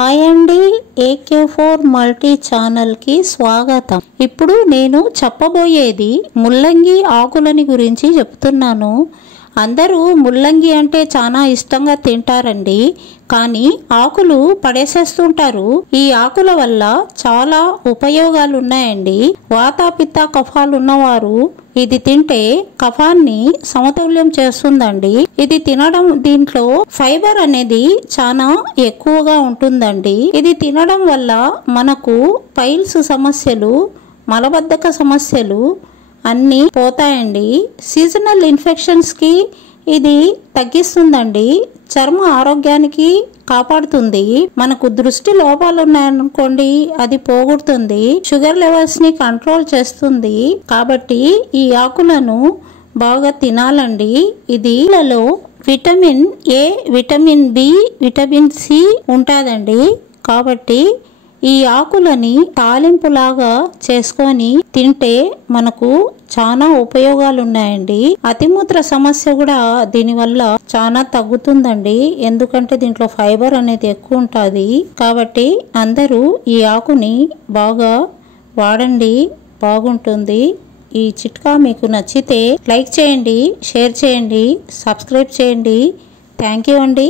Hi అండి, AK4 multi ఛానల్కి స్వాగతం. ఇప్పుడు నేను చెప్పబోయేది ముల్లంగి ఆకులని గురించి చెప్తున్నాను. అందరూ ముల్లంగి అంటే చాలా ఇష్టంగా తింటారండి, కానీ ఆకులు పడేసేస్తుంటారు. ఈ ఆకుల వల్ల చాలా ఉపయోగాలు ఉన్నాయండి. వాతాపిత్త కఫాలు ఉన్నవారు ఇది తింటే కఫాన్ని సమతుల్యం చేస్తుందండి. ఇది తినడం దీంట్లో ఫైబర్ అనేది చాలా ఎక్కువగా ఉంటుందండి. ఇది తినడం వల్ల మనకు పైల్స్ సమస్యలు, మలబద్ధక సమస్యలు అన్నీ పోతాయండి. సీజనల్ ఇన్ఫెక్షన్స్కి ఇది తగ్గిస్తుందండి. చర్మ ఆరోగ్యానికి కాపాడుతుంది. మనకు దృష్టి లోపాలు ఉన్నాయనుకోండి, అది పోగొడుతుంది. షుగర్ లెవెల్స్ ని కంట్రోల్ చేస్తుంది. కాబట్టి ఈ ఆకులను బాగా తినాలండి. ఇదిలో vitamin A, vitamin B, vitamin C ఉంటుందండి. కాబట్టి ఈ ఆకులని తాలింపులాగా చేసుకొని తింటే మనకు చాలా ఉపయోగాలు ఉన్నాయండి. అతిమూత్ర సమస్య కూడా దీనివల్ల చాలా తగ్గుతుందండి. ఎందుకంటే దీంట్లో ఫైబర్ అనేది ఎక్కువ ఉంటుంది. కాబట్టి అందరూ ఈ ఆకుని బాగా వాడండి, బాగుంటుంది. ఈ చిట్కా మీకు నచ్చితే లైక్ చేయండి, షేర్ చేయండి, సబ్స్క్రైబ్ చేయండి. థ్యాంక్ యూ అండి.